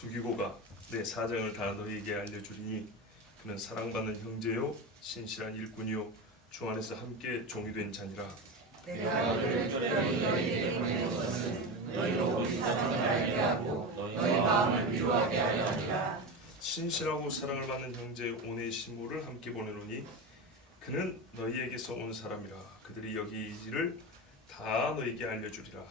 두기고가 내 사정을 다 너희에게 알려주리니 그는 사랑받는 형제요 신실한 일꾼이요 주 안에서 함께 종이 된 자니라. 내가 그를 특별히 너희에게 보낸 것은 너희로 우리 사정을 알게 하고 너희 마음을 위로하게 하려 함이라. 신실하고 사랑을 받는 형제 오네시모를 함께 보내노니 그는 너희에게서 온 사람이라. 그들이 여기 일을 다 너희에게 알려주리라.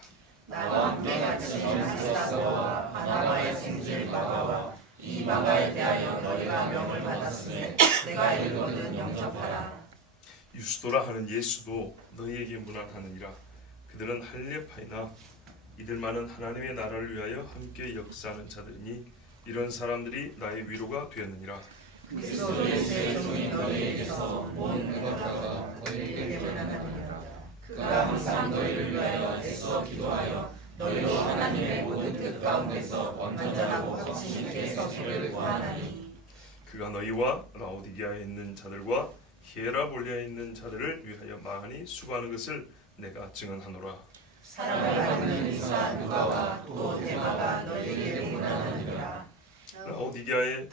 나와 함께 같이 아리스타고와 바나바의 생질 마가와 이 마가에 대하여 너희가 명을 받았으니 내가 일거든 영접하라. 유스도라 하는 예수도 너희에게 문안하느니라. 그들은 할례파이나 이들만은 하나님의 나라를 위하여 함께 역사하는 자들이니 이런 사람들이 나의 위로가 되었느니라. 그리스도 예수의 종이 너희에게서 온 은혜가 너희에게 전하느니라. 그가 항상 너희를 위하여 애써 기도하여 너희로 하나님의 모든 뜻 가운데서 완전하고 값진 있게 서기를 구하나니 그가 너희와 라오디게아에 있는 자들과 히에라볼리아에 있는 자들을 위하여 많이 수고하는 것을 내가 증언하노라. 사랑을 받는 이사 누가와 또 데마가 너희에게 문안하느니라. 라오디게아에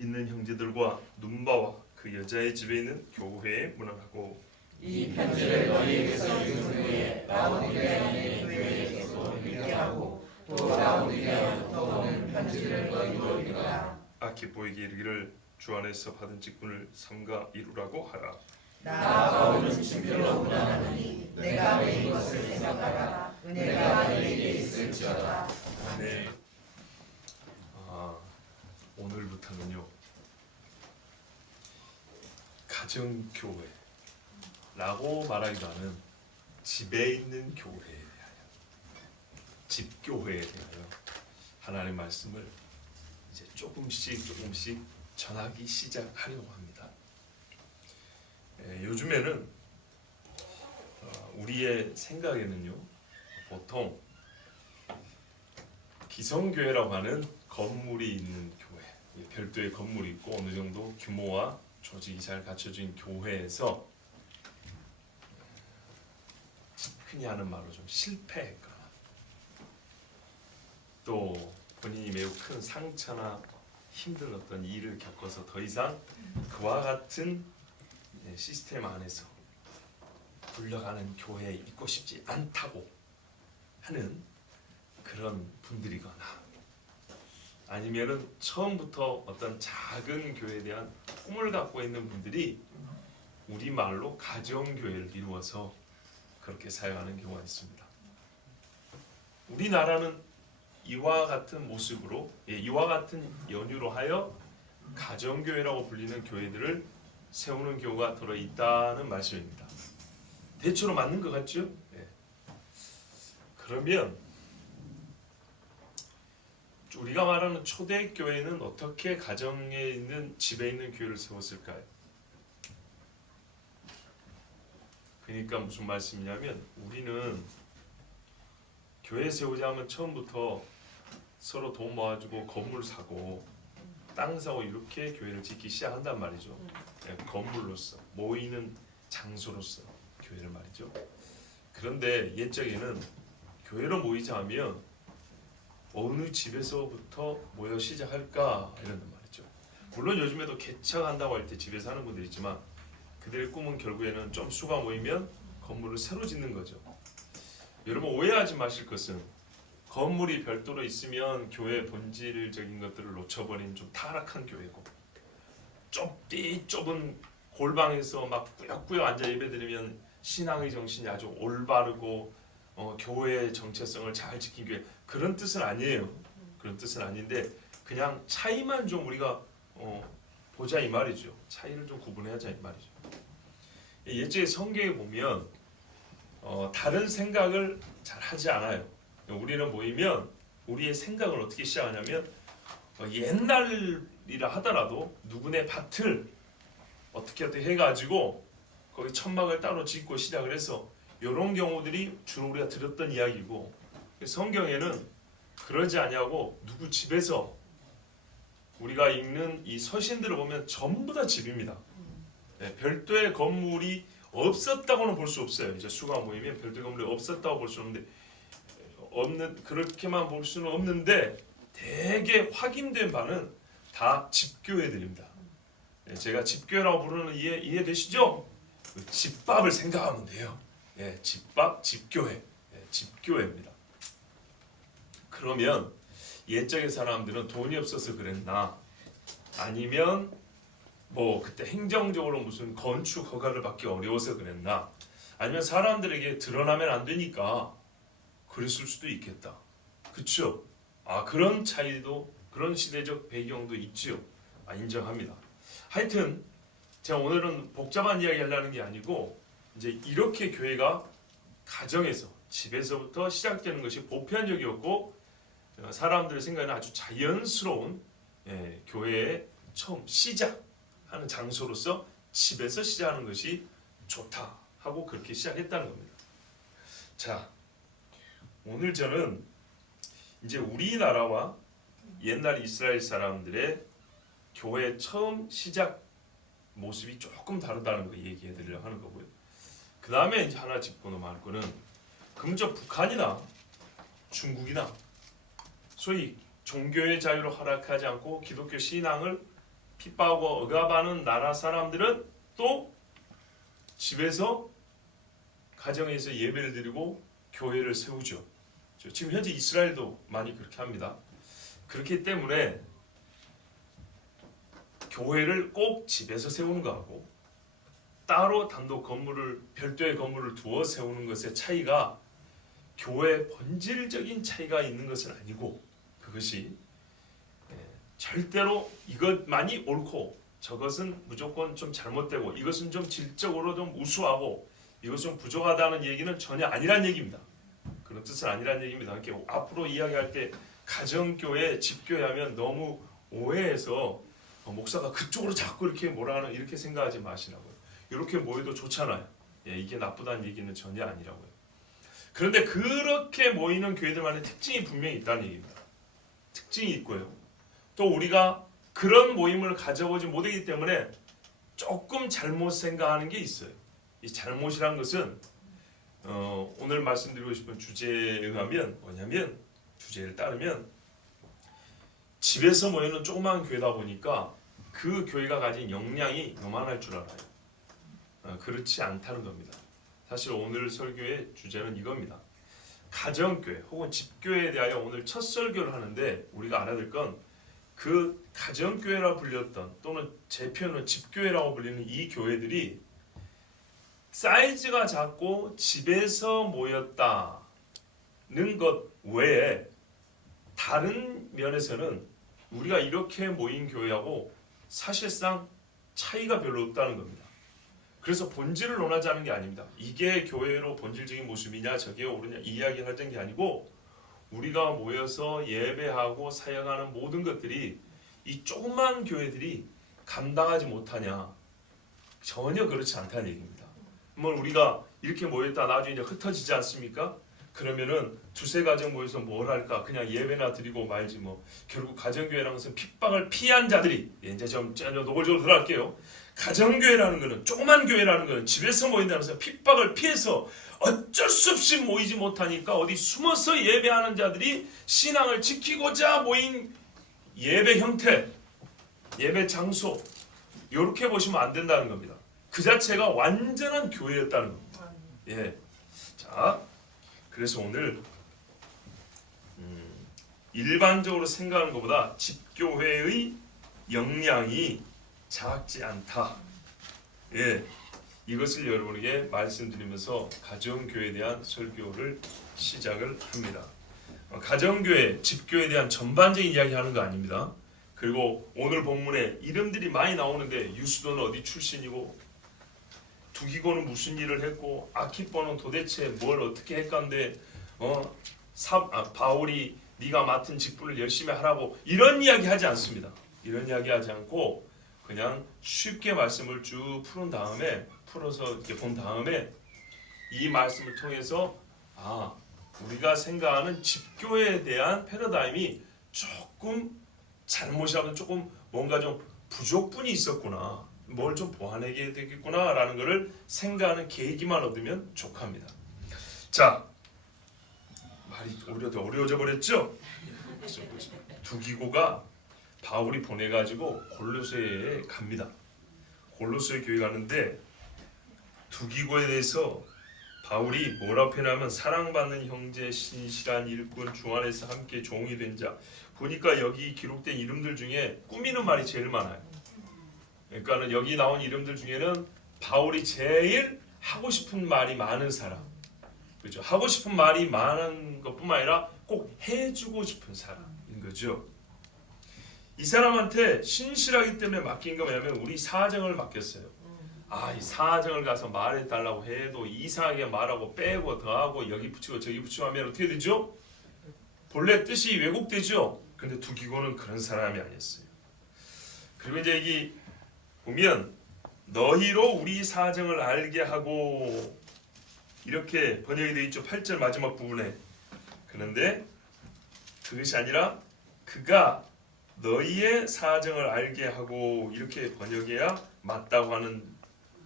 있는 형제들과 눈바와 그 여자의 집에 있는 교회에 문안하고 이 편지를 너희에게서 읽은 후에 라오디게아에 있는 교회에게도 읽게 하고 또 라오디게아로부터 오는 편지를 너희로 읽으라. 아키포에게 이르기를 주 안에서 받은 직분을 삼가 이루라고 하라. 나아가 오는 친필로 문안하노니 내가 내 것을 생각하라. 은혜가 너희에게 있을지어다. 네. 오늘부터는요 가정교회라고 말하기보다는 집에 있는 교회에 대하여 집교회에 대하여 하나님의 말씀을 이제 조금씩 전하기 시작하려고 합니다. 요즘에는 우리의 생각에는요 보통 기성교회라고 하는 건물이 있는 교회, 별도의 건물이 있고 어느 정도 규모와 조직이 잘 갖춰진 교회에서 흔히 하는 말로 좀 실패했거나 또 본인이 매우 큰 상처나 힘든 어떤 일을 겪어서 더 이상 그와 같은 시스템 안에서 굴러가는 교회에 있고 싶지 않다고 하는 그런 분들이거나 아니면은 처음부터 어떤 작은 교회에 대한 꿈을 갖고 있는 분들이 우리말로 가정교회를 이루어서 그렇게 사용하는 경우가 있습니다. 우리나라는 이와 같은 모습으로 이와 같은 연유로 하여 가정교회라고 불리는 교회들을 세우는 경우가 들어있다는 말씀입니다. 대체로 맞는 것 같죠? 그러면 우리가 말하는 초대교회는 어떻게 가정에 있는 집에 있는 교회를 세웠을까요? 그러니까 무슨 말씀이냐면 우리는 교회 세우자면 처음부터 서로 돈 모아주고 건물 사고 땅 사고 이렇게 교회를 짓기 시작한단 말이죠. 건물로서 모이는 장소로서 교회를 말이죠. 그런데 옛적에는 교회로 모이자 하면 어느 집에서부터 모여 시작할까 이런단 말이죠. 물론 요즘에도 개척한다고 할 때 집에서 하는 분들이 있지만 그들의 꿈은 결국에는 좀 수가 모이면 건물을 새로 짓는 거죠. 여러분 오해하지 마실 것은 건물이 별도로 있으면 교회의 본질적인 것들을 놓쳐버린 좀 타락한 교회고 좁은 골방에서 막 꾸역꾸역 앉아 예배드리면 신앙의 정신이 아주 올바르고 교회의 정체성을 잘 지킨 교회 그런 뜻은 아니에요. 그런 뜻은 아닌데 그냥 차이만 좀 우리가 보자 이 말이죠. 차이를 좀 구분하자 이 말이죠. 예전에 성경에 보면 다른 생각을 잘 하지 않아요. 우리는 모이면 우리의 생각을 어떻게 시작하냐면 옛날이라 하더라도 누구네 밭을 어떻게 해가지고 거기 천막을 따로 짓고 시작을 해서 이런 경우들이 주로 우리가 들었던 이야기고 성경에는 그러지 아니하고 누구 집에서 우리가 읽는 이 서신들을 보면 전부 다 집입니다. 별도의 건물이 없었다고는 볼 수 없어요. 이제 수가 모이면 별도의 건물이 없었다고 볼 수 없는데 그렇게만 볼 수는 없는데 되게 확인된 바는 다 집교회들입니다. 제가 집교회라고 부르는 이해되시죠? 그 집밥을 생각하면 돼요. 집밥, 집교회, 집교회입니다. 그러면 옛적의 사람들은 돈이 없어서 그랬나? 아니면 뭐 그때 행정적으로 무슨 건축 허가를 받기 어려워서 그랬나? 아니면 사람들에게 드러나면 안 되니까 그랬을 수도 있겠다. 그렇죠? 그런 차이도, 그런 시대적 배경도 있지요. 인정합니다. 하여튼 제가 오늘은 복잡한 이야기 하려는 게 아니고 이제 이렇게 교회가 가정에서, 집에서부터 시작되는 것이 보편적이었고 사람들의 생각에는 아주 자연스러운 교회의 처음 시작하는 장소로서 집에서 시작하는 것이 좋다 하고 그렇게 시작했다는 겁니다. 자, 오늘 저는 이제 우리나라와 옛날 이스라엘 사람들의 교회 처음 시작 모습이 조금 다르다는 거 얘기해 드리려고 하는 거고요. 그 다음에 이제 하나 짚고 넘어갈 거는 그럼 저 북한이나 중국이나 소위 종교의 자유를 허락하지 않고 기독교 신앙을 핍박하고 억압하는 나라 사람들은 또 집에서 가정에서 예배를 드리고 교회를 세우죠. 지금 현재 이스라엘도 많이 그렇게 합니다. 그렇기 때문에 교회를 꼭 집에서 세우는 것하고 따로 단독 건물을, 별도의 건물을 두어 세우는 것의 차이가 교회의 본질적인 차이가 있는 것은 아니고, 그것이 절대로 이것만이 옳고 저것은 무조건 좀 잘못되고 이것은 좀 질적으로 좀 우수하고 이것은 부족하다는 얘기는 전혀 아니란 얘기입니다. 그런 뜻은 아니란 얘기입니다. 이렇게 앞으로 이야기할 때 가정교회, 집교회 하면 너무 오해해서 목사가 그쪽으로 자꾸 이렇게 뭐라 하는 이렇게 생각하지 마시라고요. 이렇게 모여도 좋잖아요. 이게 나쁘다는 얘기는 전혀 아니라고요. 그런데 그렇게 모이는 교회들만의 특징이 분명히 있다는 얘기입니다. 특징이 있고요. 또 우리가 그런 모임을 가져보지 못하기 때문에 조금 잘못 생각하는 게 있어요. 이 잘못이란 것은 오늘 말씀드리고 싶은 주제에 의하면 뭐냐면, 주제를 따르면 집에서 모이는 조그만 교회다 보니까 그 교회가 가진 역량이 요만할 줄 알아요. 그렇지 않다는 겁니다. 사실 오늘 설교의 주제는 이겁니다. 가정교회 혹은 집교회에 대하여 오늘 첫 설교를 하는데 우리가 알아야 될 건 그 가정교회라 불렸던, 또는 제 표현은 집교회라고 불리는 이 교회들이 사이즈가 작고 집에서 모였다는 것 외에 다른 면에서는 우리가 이렇게 모인 교회하고 사실상 차이가 별로 없다는 겁니다. 그래서 본질을 논하자는 게 아닙니다. 이게 교회로 본질적인 모습이냐 저게 옳으냐 이 이야기를 하자는 게 아니고, 우리가 모여서 예배하고 사역하는 모든 것들이 이 조그만 교회들이 감당하지 못하냐, 전혀 그렇지 않다는 얘기입니다. 뭐 우리가 이렇게 모였다 나중에 이제 흩어지지 않습니까? 그러면은 두세 가정 모여서 뭘 할까? 그냥 예배나 드리고 말지 뭐. 결국 가정교회라는 것은 핍박을 피한 자들이, 이제 좀 노골적으로 들어갈게요. 가정교회라는 것은, 조그만 교회라는 것은 집에서 모인다는 것은 핍박을 피해서 어쩔 수 없이 모이지 못하니까 어디 숨어서 예배하는 자들이 신앙을 지키고자 모인 예배 형태, 예배 장소, 이렇게 보시면 안 된다는 겁니다. 그 자체가 완전한 교회였다는 겁니다. 자, 그래서 오늘 일반적으로 생각하는 것보다 집교회의 역량이 작지 않다. 이것을 여러분에게 말씀드리면서 가정교회에 대한 설교를 시작을 합니다. 가정교회, 집교회에 대한 전반적인 이야기하는 거 아닙니다. 그리고 오늘 본문에 이름들이 많이 나오는데 유스도는 어디 출신이고, 두기고는 무슨 일을 했고, 아키포는 도대체 뭘 어떻게 했건데 바울이 네가 맡은 직분을 열심히 하라고, 이런 이야기 하지 않습니다. 이런 이야기 하지 않고 그냥 쉽게 말씀을 쭉 풀어서 이렇게 본 다음에 이 말씀을 통해서 우리가 생각하는 집교회에 대한 패러다임이 조금 잘못이라면 조금 뭔가 좀 부족분이 있었구나, 뭘 좀 보완하게 되겠구나 라는 것을 생각하는 계기만 얻으면 족합니다. 자, 말이 오히려 더 어려워져 버렸죠? 두기고가 바울이 보내가지고 골로새에 갑니다. 골로새 교회 가는데 두기고에 대해서 바울이 뭐라고 표현하면 사랑받는 형제, 신실한 일꾼, 주 안에서 함께 종이 된 자. 보니까 여기 기록된 이름들 중에 꾸미는 말이 제일 많아요. 그러니까는 여기 나온 이름들 중에는 바울이 제일 하고 싶은 말이 많은 사람. 그렇죠? 하고 싶은 말이 많은 것뿐만 아니라 꼭 해주고 싶은 사람인 거죠. 이 사람한테 신실하기 때문에 맡긴 거 뭐냐면 우리 사정을 맡겼어요. 이 사정을 가서 말해달라고 해도 이상하게 말하고 빼고 더하고 여기 붙이고 저기 붙이고 하면 어떻게 되죠? 본래 뜻이 왜곡되죠? 근데 두기고는 그런 사람이 아니었어요. 그리고 이제 여기 보면 너희로 우리 사정을 알게 하고 이렇게 번역이 되어 있죠. 8절 마지막 부분에. 그런데 그것이 아니라 그가 너희의 사정을 알게 하고 이렇게 번역해야 맞다고 하는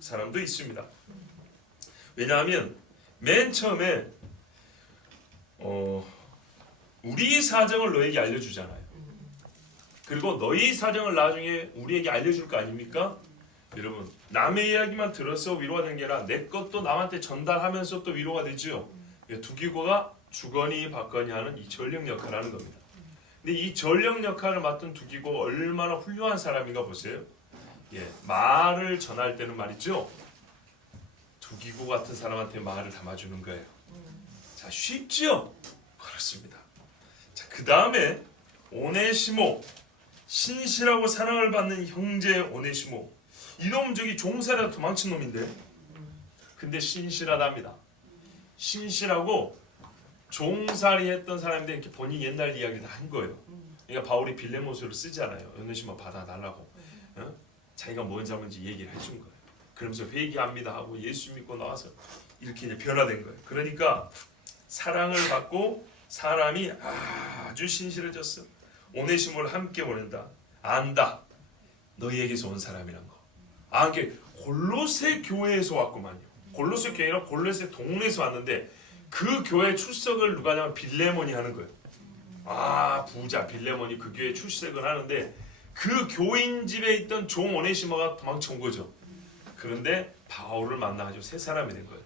사람도 있습니다. 왜냐하면 맨 처음에 우리 사정을 너에게 알려주잖아요. 그리고 너희 사정을 나중에 우리에게 알려줄 거 아닙니까? 여러분 남의 이야기만 들어서 위로가 되는 게 아니라 내 것도 남한테 전달하면서 또 위로가 되죠. 두기고가 주거니 받거니 하는 이 전령 역할을 하는 겁니다. 근데 이 전령 역할을 맡은 두기고 얼마나 훌륭한 사람인가 보세요. 말을 전할 때는 말이죠. 두기고 같은 사람한테 말을 담아주는 거예요. 자, 쉽죠? 그렇습니다. 자, 그 다음에 오네시모, 신실하고 사랑을 받는 형제 오네시모. 이놈 저기 종살이가 도망친 놈인데, 근데 신실하답니다. 신실하고 종살이 했던 사람인데 이렇게 본인 옛날 이야기를 다 한 거예요. 그러니까 바울이 빌레몬서를 쓰잖아요. 오네시모 받아달라고. 자기가 뭔 잘못인지 얘기를 해준 거예요. 그러면서 회개합니다 하고 예수 믿고 나와서 이렇게 이제 변화된 거예요. 그러니까 사랑을 받고 사람이 아주 신실해졌어. 오네시모를 함께 보낸다. 안다. 너희에게서 온 사람이란 거. 이게 골로새 교회에서 왔구만요. 골로새 교회가 골로새 동네에서 왔는데 그 교회 출석을 누가 하냐면 빌레몬이 하는 거예요. 부자 빌레몬이 그 교회 출석을 하는데 그 교인 집에 있던 종 오네시모가 도망쳐온 거죠. 그런데 바울을 만나가지고 새 사람이 된 거예요.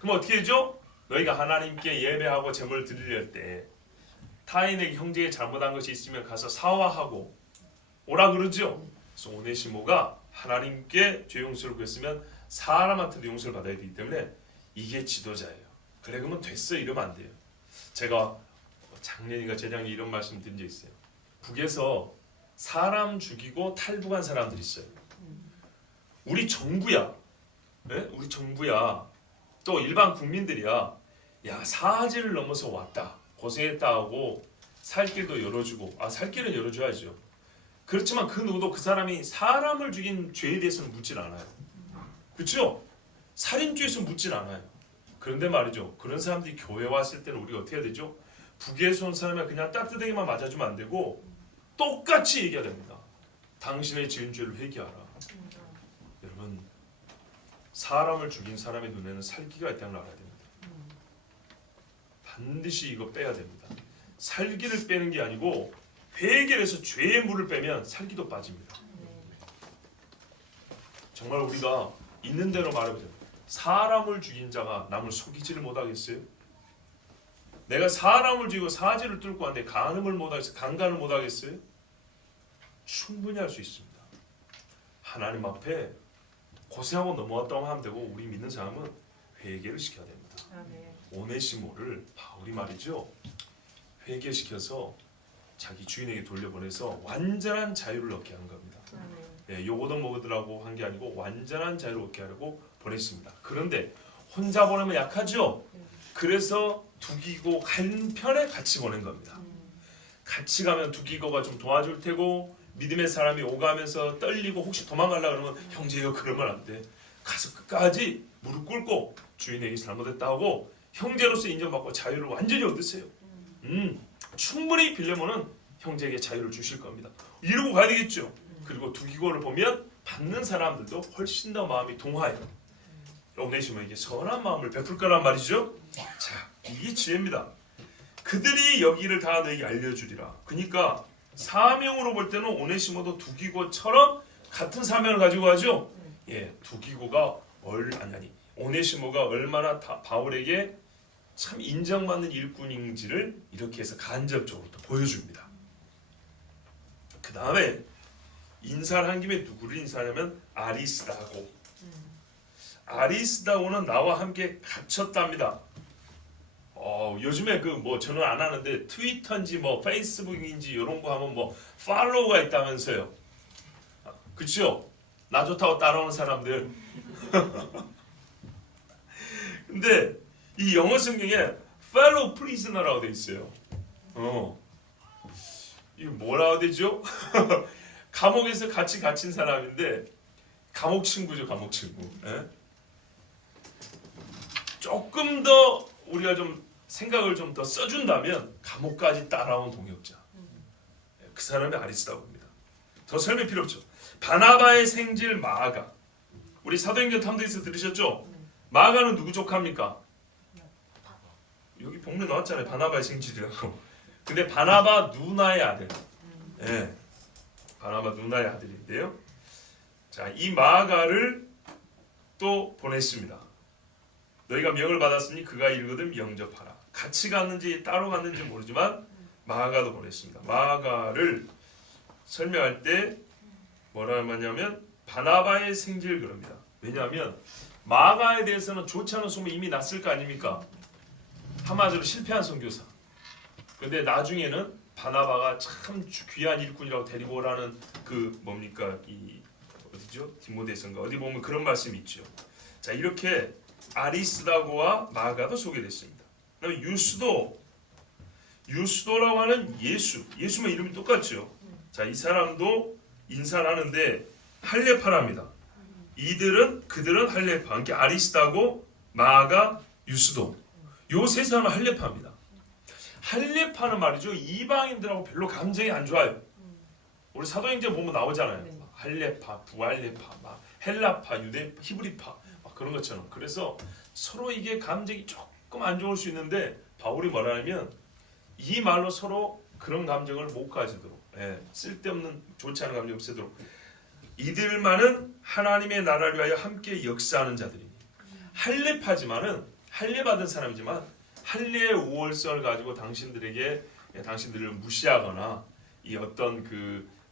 그럼 어떻게 되죠? 너희가 하나님께 예배하고 제물을 드리려 때 타인에게 형제에 잘못한 것이 있으면 가서 사화하고 오라 그러죠. 그래서 오네시모가 하나님께 죄 용서를 구했으면 사람한테도 용서를 받아야 되기 때문에 이게 지도자예요. 그래 그러면 됐어 이러면 안 돼요. 제가 작년인가 재작년에 이런 말씀 드린 적 있어요. 북에서 사람 죽이고 탈북한 사람들이 있어요. 우리 정부야, 우리 정부야, 또 일반 국민들이야. 사지를 넘어서 왔다, 고생했다 하고 살 길도 열어주고, 살 길은 열어줘야죠. 그렇지만 그 누구도 그 사람이 사람을 죽인 죄에 대해서는 묻질 않아요. 그렇죠? 살인죄에서 묻질 않아요. 그런데 말이죠. 그런 사람들이 교회 왔을 때는 우리가 어떻게 해야 되죠? 북에서 온 사람이 그냥 따뜻하게만 맞아주면 안 되고 똑같이 얘기해야 됩니다. 당신의 지은 죄를 회개하라. 여러분, 사람을 죽인 사람의 눈에는 살기가 있다는 걸 알아야 됩니다. 반드시 이거 빼야 됩니다. 살기를 빼는 게 아니고 회개를 해서 죄의 물을 빼면 살기도 빠집니다. 정말 우리가 있는 대로 말해보세요. 사람을 죽인 자가 남을 속이지를 못하겠어요? 내가 사람을 죽이고 사지를 뚫고 왔는데 간음을 못하겠어요? 강간을 못하겠어요? 충분히 할 수 있습니다. 하나님 앞에 고생하고 넘어왔다고 하면 되고 우리 믿는 사람은 회개를 시켜야 됩니다. 오네시모를 바울이 말이죠. 회개시켜서 자기 주인에게 돌려보내서 완전한 자유를 얻게 한 겁니다. 요거도 먹으라고 한 게 아니고 완전한 자유를 얻게 하려고 보냈습니다. 그런데 혼자 보내면 약하죠. 그래서 두기고 간편에 같이 보낸 겁니다. 같이 가면 두기고가 좀 도와줄 테고 믿음의 사람이 오가면서 떨리고 혹시 도망가려고 그러면 형제여 그러면 안 돼. 가서 끝까지 무릎 꿇고 주인에게 잘못했다 하고 형제로서 인정받고 자유를 완전히 얻으세요. 충분히 빌레몬은 형제에게 자유를 주실 겁니다. 이러고 가야 되겠죠. 그리고 두기고를 보면 받는 사람들도 훨씬 더 마음이 동하여요. 오네시모에게 선한 마음을 베풀 거란 말이죠. 자, 이게 지혜입니다. 그들이 여기를 다 너에게 알려주리라. 그러니까 사명으로 볼 때는 오네시모도 두기고처럼 같은 사명을 가지고 가죠. 예, 두기고가 오네시모가 얼마나 바울에게 참 인정받는 일꾼인지를 이렇게 해서 간접적으로 또 보여줍니다. 그 다음에 인사를 한 김에 누구를 인사하냐면 아리스다고. 아리스다고는 나와 함께 갇혔답니다. 요즘에 저는 안 하는데 트위터인지 페이스북인지 이런 거 하면 팔로우가 있다면서요. 그렇죠? 나 좋다고 따라오는 사람들. 근데 이 영어 성경에 fellow prisoner라고 돼 있어요. 이거 뭐라고 되죠? 감옥에서 같이 갇힌 사람인데 감옥 친구죠, 감옥 친구. 예? 조금 더 우리가 좀 생각을 좀 더 써준다면 감옥까지 따라온 동역자. 그 사람이 아리스다고입니다. 더 설명 필요 없죠. 바나바의 생질 마아가. 우리 사도행전 탐독에서 들으셨죠? 마아가는 누구 조카입니까? 여기 본문에 나왔잖아요. 바나바의 생질이라고. 근데 바나바 누나의 아들. 예. 바나바 누나의 아들인데요. 자, 이 마아가를 또 보냈습니다. 너희가 명을 받았으니 그가 이르거든 영접하라. 같이 갔는지 따로 갔는지 모르지만 마아가도 보냈습니다. 마아가를 설명할 때 뭐라고 하냐면 바나바의 생질 그럽니다. 왜냐하면 마아가에 대해서는 좋지 않은 소문이 이미 났을 거 아닙니까? 한마디로 실패한 선교사. 근데 나중에는 바나바가 참 귀한 일꾼이라고 데리고 오라는 이 어디죠? 디모데서인가 어디 보면 그런 말씀이 있죠. 자, 이렇게 아리스다고와 마가도 소개됐습니다. 그다음에 유스도라고 하는 예수만 이름이 똑같죠. 자, 이 사람도 인사를 하는데 할레파랍니다. 그들은 할레파. 그러니까 아리스다고, 마가, 유스도. 요 세 사람은 할레파입니다. 할레파는 말이죠. 이방인들하고 별로 감정이 안 좋아요. 우리 사도행전 보면 나오잖아요. 할레파, 부할레파, 헬라파, 유대파, 히브리파 그런 것처럼. 그래서 서로 이게 감정이 조금 안 좋을 수 있는데 바울이 뭐라냐면 이 말로 서로 그런 감정을 못 가지도록, 쓸데없는 좋지 않은 감정을 쓰도록 이들만은 하나님의 나라를 위하여 함께 역사하는 자들이니. 할례파지만은 할례 받은 사람이지만 할례의 우월성을 가지고 당신들을 무시하거나 이 어떤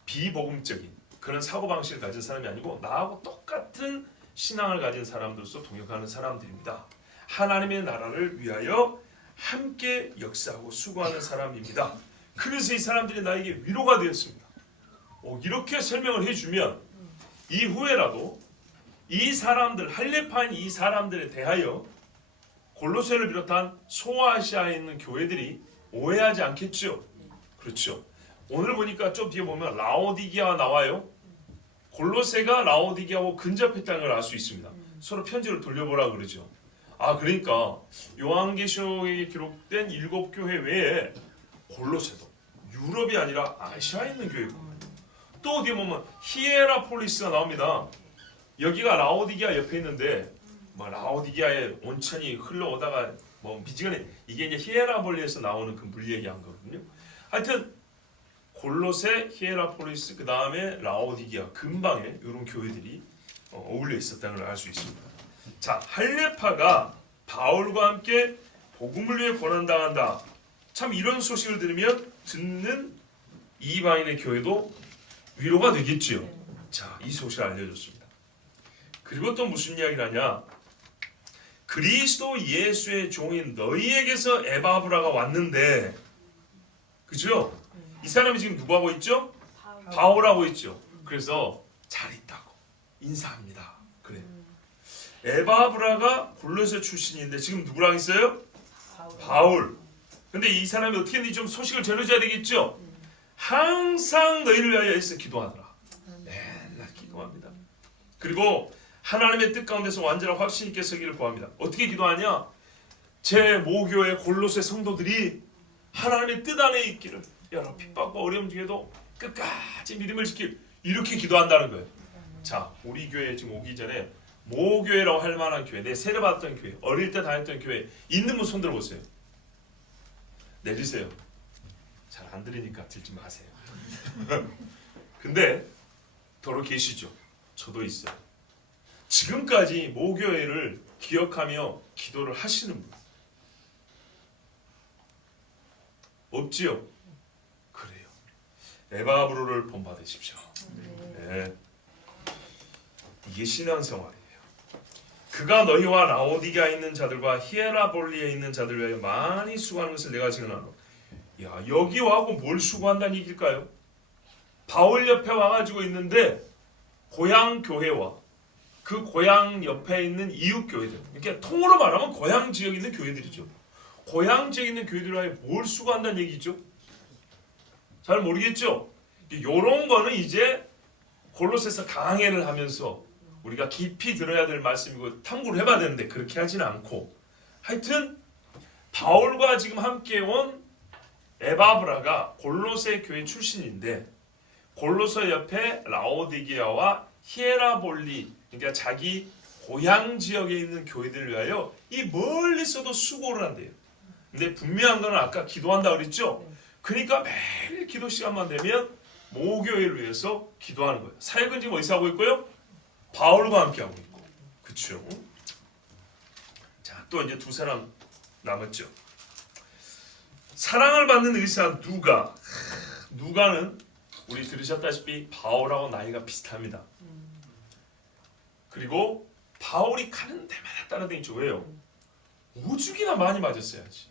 비복음적인 그런 사고방식을 가진 사람이 아니고 나하고 똑같은 신앙을 가진 사람들로서 동역하는 사람들입니다. 하나님의 나라를 위하여 함께 역사하고 수고하는 사람입니다. 그래서 이 사람들이 나에게 위로가 되었습니다. 이렇게 설명을 해주면 이후에라도 이 사람들, 할레파인 이 사람들에 대하여 골로새를 비롯한 소아시아에 있는 교회들이 오해하지 않겠죠? 그렇죠. 오늘 보니까 좀 뒤에 보면 라오디게아가 나와요. 골로새가 라오디게아하고 근접했다는 걸 알 수 있습니다. 서로 편지를 돌려보라 그러죠. 그러니까 요한계시록에 기록된 7교회 외에 골로새도 유럽이 아니라 아시아에 있는 교회고, 또 어디에 보면 히에라폴리스가 나옵니다. 여기가 라오디게아 옆에 있는데 라오디게아에 온천이 흘러오다가 미지근해. 이게 이제 히에라폴리스에서 나오는 그 물 얘기한 거거든요. 하여튼 골로새, 히에라폴리스, 그 다음에 라오디게아 근방에 이런 교회들이 어울려 있었다는 걸 알 수 있습니다. 자, 할레파가 바울과 함께 복음을 위해 고난당한다. 참 이런 소식을 들으면 듣는 이방인의 교회도 위로가 되겠지요. 자, 이 소식을 알려줬습니다. 그리고 또 무슨 이야기를 하냐? 그리스도 예수의 종인 너희에게서 에바브라가 왔는데, 그죠? 이 사람이 지금 누구하고 있죠? 바울하고 있죠. 그래서 잘 있다고 인사합니다. 그래. 에바브라가 골로새 출신인데 지금 누구랑 있어요? 바울. 근데 이 사람이 어떻게 했는지 좀 소식을 전해줘야 되겠죠? 항상 너희를 위하여 애써 기도하더라. 맨날 기도합니다. 그리고 하나님의 뜻 가운데서 완전한 확신 있게 서기를 구합니다. 어떻게 기도하냐? 제 모교의 골로새 성도들이 하나님의 뜻 안에 있기를, 여러 핍박과 어려움 중에도 끝까지 믿음을 지킬, 이렇게 기도한다는 거예요. 자, 우리 교회에 지금 오기 전에 모교회라고 할 만한 교회, 내 세례받았던 교회, 어릴 때 다녔던 교회 있는 분 손 들어보세요. 내리세요. 잘 안 들으니까 들지 마세요. 근데 더러 계시죠. 저도 있어요. 지금까지 모교회를 기억하며 기도를 하시는 분 없지요? 그래요. 에바브로를 본받으십시오. 네. 이게 신앙생활이에요. 그가 너희와 라오디게아에 있는 자들과 히에라볼리에 있는 자들 위하여 많이 수고하는 것을 내가 증언하노. 야, 여기 와고 뭘 수고한다는 얘기일까요? 바울 옆에 와가지고 있는데 고향 교회와 그 고향 옆에 있는 이웃 교회들, 그러니까 통으로 말하면 고향 지역에 있는 교회들이죠. 고향 지역에 있는 교회들 위하여 뭘 수고한다는 얘기죠? 잘 모르겠죠? 이런 거는 이제 골로새서 강해를 하면서 우리가 깊이 들어야 될 말씀이고 탐구를 해봐야 되는데 그렇게 하지는 않고, 하여튼 바울과 지금 함께 온 에바브라가 골로새 교회 출신인데 골로새 옆에 라오디게아와 히에라볼리, 그러니까 자기 고향 지역에 있는 교회들을 위하여 이 멀리서도 수고를 한대요. 근데 분명한 건 아까 기도한다 그랬죠? 그러니까 매일 기도 시간만 되면 모교회를 위해서 기도하는 거예요. 사역은 지금 어디서 하고 있고요? 바울과 함께 하고 있고. 그렇죠? 자, 또 이제 두 사람 남았죠. 사랑을 받는 의사 누가. 누가는 우리 들으셨다시피 바울하고 나이가 비슷합니다. 그리고 바울이 가는 데마다 따라다니죠. 왜요? 오죽이나 많이 맞았어야지.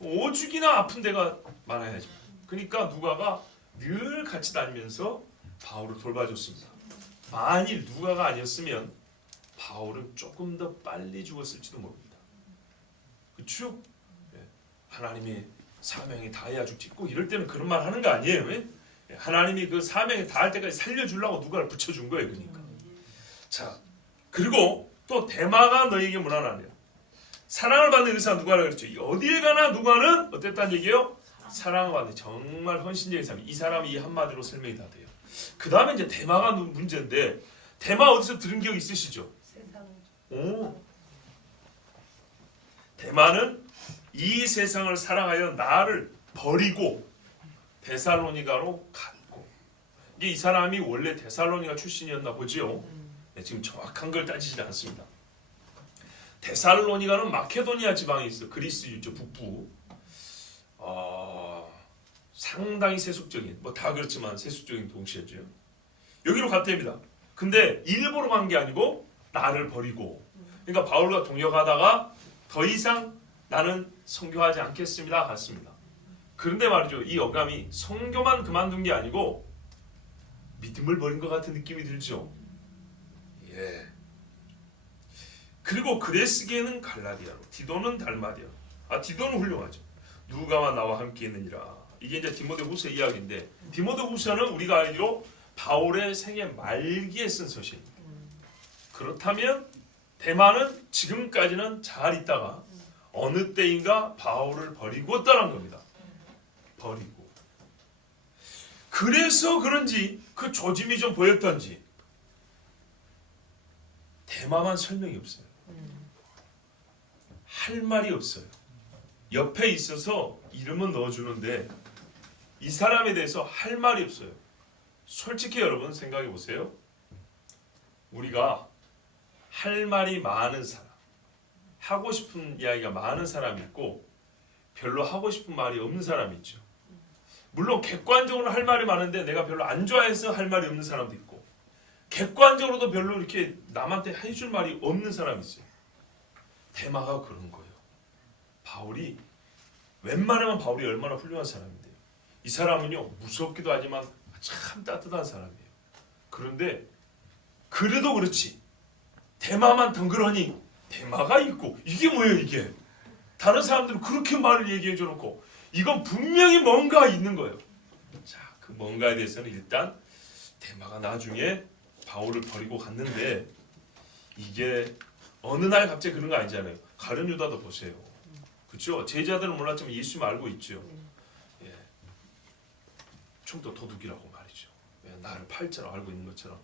오죽이나 아픈 데가 많아야지. 그러니까 누가가 늘 같이 다니면서 바울을 돌봐줬습니다. 만일 누가가 아니었으면 바울은 조금 더 빨리 죽었을지도 모릅니다. 그렇죠? 하나님이 사명이 다해야 죽지. 꼭 이럴 때는 그런 말 하는 거 아니에요. 왜? 하나님이 그 사명이 다할 때까지 살려주려고 누가를 붙여준 거예요. 그러니까. 자, 그리고 또 대마가 너에게 무난하네요. 사랑을 받는 의사 누가라 그랬죠. 어딜 가나 누가는 어땠다는 얘기예요? 사랑을 받는 정말 헌신적인 사람. 이 사람이 이 한마디로 설명이 다 돼요. 그 다음에 이제 대마가 문제인데, 대마 어디서 들은 기억 있으시죠? 오. 대마는 이 세상을 사랑하여 나를 버리고 데살로니가로 갔고. 이게 이 사람이 원래 데살로니가 출신이었나 보지요. 네, 지금 정확한 걸 따지지 않습니다. 데살로니가는 마케도니아 지방에 있어. 그리스 유죠, 북부. 상당히 세속적인, 뭐 다 그렇지만 세속적인 동시에죠. 여기로 갔답니다. 근데 일부러 간 게 아니고 나를 버리고. 그러니까 바울과 동역하다가 더 이상 나는 선교하지 않겠습니다 갔습니다. 그런데 말이죠, 이 어감이 선교만 그만둔 게 아니고 믿음을 버린 것 같은 느낌이 들죠. 예. 그리고 그레스게는 갈라디아로, 디도는 달마디아. 디도는 훌륭하죠. 누가와 나와 함께 있느니라. 이게 이제 디모데후서 이야기인데, 디모데후서는 우리가 알기로 바울의 생애 말기에 쓴 서신입니다. 그렇다면 대마는 지금까지는 잘 있다가 어느 때인가 바울을 버리고 떠난 겁니다. 버리고. 그래서 그런지 그 조짐이 좀 보였던지 대마만 설명이 없어요. 할 말이 없어요. 옆에 있어서 이름은 넣어주는데 이 사람에 대해서 할 말이 없어요. 솔직히 여러분 생각해 보세요. 우리가 할 말이 많은 사람, 하고 싶은 이야기가 많은 사람이 있고 별로 하고 싶은 말이 없는 사람이 있죠. 물론 객관적으로 할 말이 많은데 내가 별로 안 좋아해서 할 말이 없는 사람도 있고, 객관적으로도 별로 이렇게 남한테 해줄 말이 없는 사람이 있어요. 대마가 그런 거예요. 바울이, 웬만하면 바울이 얼마나 훌륭한 사람인데요. 이 사람은요, 무섭기도 하지만 참 따뜻한 사람이에요. 그런데 그래도 그렇지 대마만 덩그러니 대마가 있고, 이게 뭐예요 이게? 다른 사람들은 그렇게 말을 얘기해 줘놓고 이건 분명히 뭔가 있는 거예요. 자, 그 뭔가에 대해서는 일단 대마가 나중에 바울을 버리고 갔는데, 이게 어느 날 갑자기 그런 거 아니잖아요. 가룟 유다도 보세요. 그렇죠? 제자들은 몰랐지만 예수님 알고 있죠. 예. 좀 더 도둑이라고 말이죠. 나를 팔자로 알고 있는 것처럼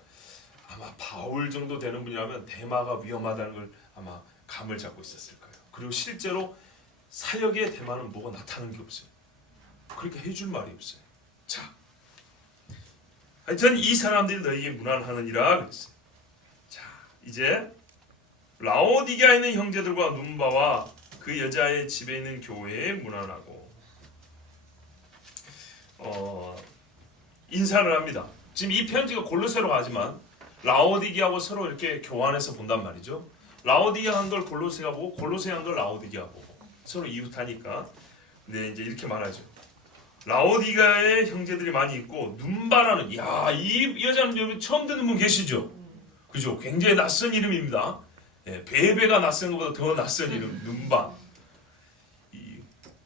아마 바울 정도 되는 분이라면 대마가 위험하다는 걸 아마 감을 잡고 있었을 거예요. 그리고 실제로 사역에 대마는 뭐가 나타나는 게 없어요. 그러니까 해줄 말이 없어요. 자, 하여튼 이 사람들이 너에게 문안하느니라 그랬어요. 자, 이제 라오디게아에 있는 형제들과 눈바와 그 여자의 집에 있는 교회에 문안하고 인사를 합니다. 지금 이 편지가 골로새로 가지만 라오디게아하고 서로 이렇게 교환해서 본단 말이죠. 라오디게아 한 걸 골로새가 보고 골로새 한 걸 라오디게아 보고 서로 이웃하니까. 근데 이제 이렇게 말하죠. 라오디게아에 형제들이 많이 있고 눈바라는 이 여자는 여기 처음 듣는 분 계시죠? 그죠? 굉장히 낯선 이름입니다. 예, 베베가 낯선 것보다 더 낯선 이름 눈바. 이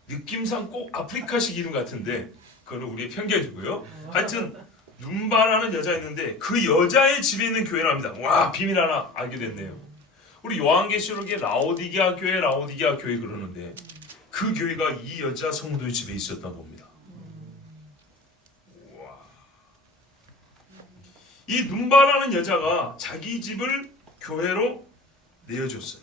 느낌상 꼭 아프리카식 이름 같은데 그거는 우리의 편견이고요. 하여튼 눈바라는 여자 있는데 그 여자의 집에 있는 교회랍니다. 와, 비밀 하나 알게 됐네요. 우리 요한계시록에 라오디게아 교회 그러는데 그 교회가 이 여자 성도의 집에 있었던 겁니다. 와. 이 눈바라는 여자가 자기 집을 교회로 내어줬어요.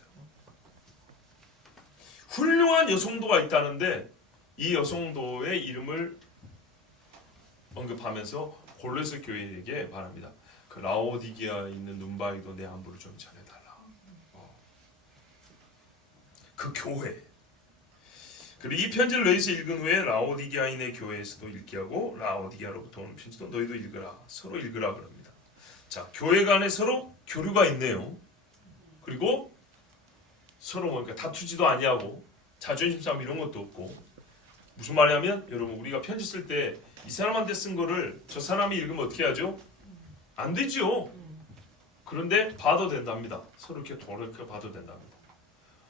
훌륭한 여성도가 있다는데 이 여성도의 이름을 언급하면서 골로새 교회에게 말합니다. 그 라오디게아에 있는 눈바에도 내 안부를 좀 전해달라. 그 교회. 그리고 이 편지를 너희에서 읽은 후에 라오디게아인의 교회에서도 읽게 하고 라오디게아로부터 오는 편지도 너희도 읽으라. 서로 읽으라 그럽니다. 자, 교회 간에 서로 교류가 있네요. 그리고 서로 그러니까 다투지도 아니하고 자존심 싸움 이런 것도 없고. 무슨 말이냐면 여러분 우리가 편지 쓸 때 이 사람한테 쓴 거를 저 사람이 읽으면 어떻게 하죠? 안 되죠. 그런데 봐도 된답니다. 서로 이렇게 돌이켜 봐도 된답니다.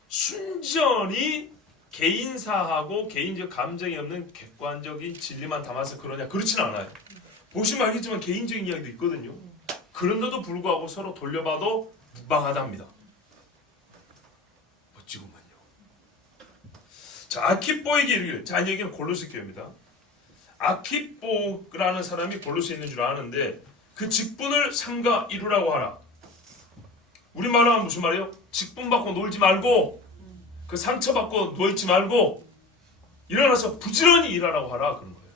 순전히 개인사하고 개인적 감정이 없는 객관적인 진리만 담아서 그러냐? 그렇진 않아요. 보시면 알겠지만 개인적인 이야기도 있거든요. 그런데도 불구하고 서로 돌려봐도 무방하답니다. 멋지구만요. 자, 아키뽀에게 이르기를. 자, 이 얘기는 골로새 교회입니다. 아키뽀라는 사람이 골로새에 있는 줄 아는데 그 직분을 삼가 이루라고 하라. 우리말로 하면 무슨 말이에요? 직분 받고 놀지 말고 그 상처 받고 누워있지 말고 일어나서 부지런히 일하라고 하라 그런 거예요.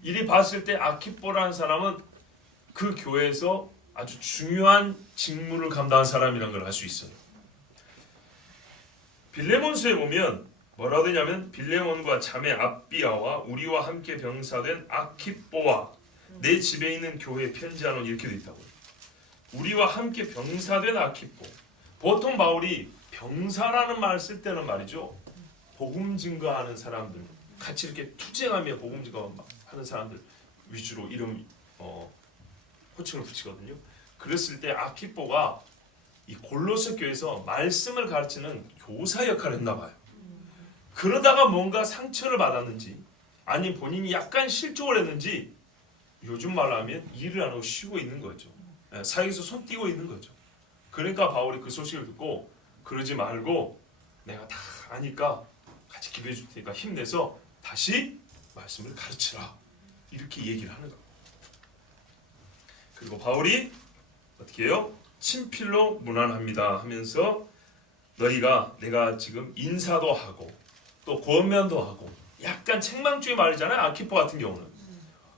이리 봤을 때 아키뽀라는 사람은 그 교회에서 아주 중요한 직무를 감당한 사람이라는 걸 알 수 있어요. 빌레몬서에 보면 뭐라고 되냐면 빌레몬과 자매 압비아와 우리와 함께 병사된 아키뽀와 내 집에 있는 교회에 편지하노니 이렇게 돼 있다고요. 우리와 함께 병사된 아키뽀. 보통 바울이 병사라는 말을 쓸 때는 말이죠. 복음 증거하는 사람들, 같이 이렇게 투쟁하며 복음 증거하는 사람들 위주로 이름 호칭을 붙이거든요. 그랬을 때 아키뽀가 이 골로새 교회에서 말씀을 가르치는 교사 역할을 했나 봐요. 그러다가 뭔가 상처를 받았는지 아니면 본인이 약간 실족을 했는지 요즘 말로 하면 일을 안 하고 쉬고 있는 거죠. 사역에서 손 띄고 있는 거죠. 그러니까 바울이 그 소식을 듣고 그러지 말고 내가 다 아니까 같이 기도해 줄 테니까 힘내서 다시 말씀을 가르치라. 이렇게 얘기를 하는 거예요. 그리고 바울이 어떻게 해요? 친필로 문안합니다 하면서 너희가 내가 지금 인사도 하고 또 권면도 하고 약간 책망주의 말이잖아요. 아키포 같은 경우는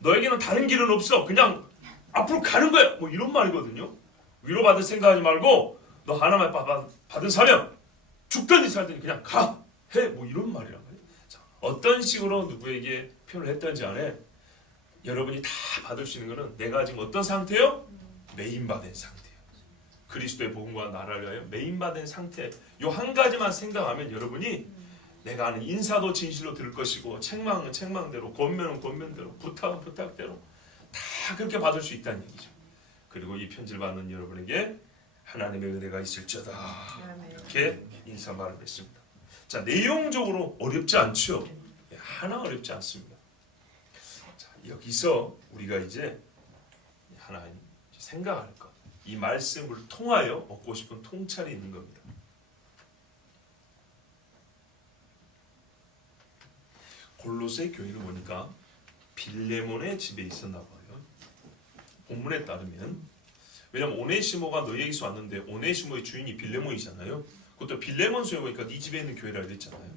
너에게는 다른 길은 없어. 그냥 앞으로 가는 거야. 뭐 이런 말이거든요. 위로받을 생각하지 말고 너 하나만 받은 사명 죽든지 살든지 그냥 가. 해. 뭐 이런 말이란 말이에요. 자, 어떤 식으로 누구에게 표현을 했던지 안에 여러분이 다 받을 수 있는 거는 내가 지금 어떤 상태요? 메인받은 상태예요. 그리스도의 복음과 나라를 위하여 메인받은 상태. 요 한 가지만 생각하면 여러분이 내가 하는 인사도 진실로 들을 것이고 책망은 책망대로 권면은 권면대로 부탁은 부탁대로 다 그렇게 받을 수 있다는 얘기죠. 그리고 이 편지를 받는 여러분에게 하나님의 은혜가 있을지어다. 이렇게 인사말을 했습니다. 자, 내용적으로 어렵지 않죠? 하나 어렵지 않습니다. 자, 여기서 우리가 이제 하나 생각할 것, 이 말씀을 통하여 얻고 싶은 통찰이 있는 겁니다. 골로새 교회를 보니까 빌레몬의 집에 있었나 봐요. 본문에 따르면 왜냐면 오네시모가 너희에게서 왔는데 오네시모의 주인이 빌레몬이잖아요. 그것도 빌레몬서에 보니까 네 집에 있는 교회라 그랬잖아요.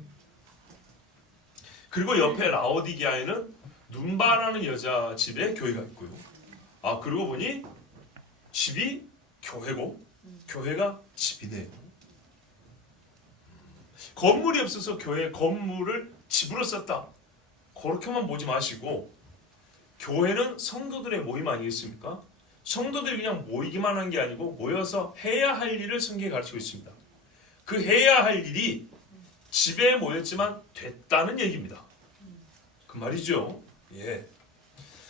그리고 옆에 라오디게아에는 눈바라는 여자 집에 교회가 있고요. 아 그러고 보니 집이 교회고 교회가 집이네요. 건물이 없어서 교회 건물을 집으로 썼다. 그렇게만 보지 마시고 교회는 성도들의 모임 아니겠습니까? 성도들이 그냥 모이기만 한 게 아니고 모여서 해야 할 일을 성경에 가르치고 있습니다. 그 해야 할 일이 집에 모였지만 됐다는 얘기입니다. 그 말이죠. 예.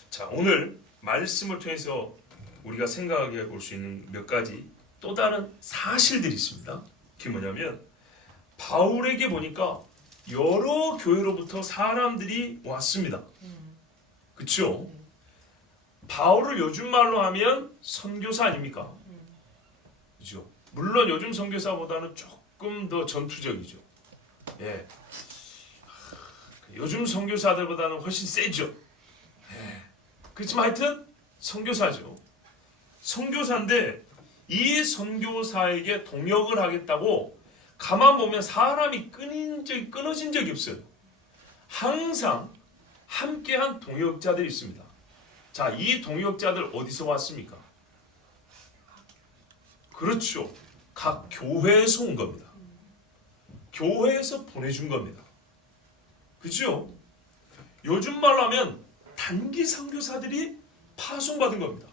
자, 오늘 말씀을 통해서 우리가 생각하게 볼 수 있는 몇 가지 또 다른 사실들이 있습니다. 그게 뭐냐면 바울에게 보니까 여러 교회로부터 사람들이 왔습니다. 그렇죠? 바울을 요즘 말로 하면 선교사 아닙니까? 그렇죠? 물론 요즘 선교사보다는 조금 더 전투적이죠. 예. 요즘 선교사들보다는 훨씬 세죠. 예. 그렇지만 하여튼 선교사죠. 선교사인데 이 선교사에게 동역을 하겠다고 가만 보면 사람이 끊어진 적이 없어요. 항상 함께한 동역자들이 있습니다. 자, 이 동역자들 어디서 왔습니까? 그렇죠. 각 교회에서 온 겁니다. 교회에서 보내준 겁니다. 그렇죠? 요즘 말로 하면 단기 선교사들이 파송받은 겁니다.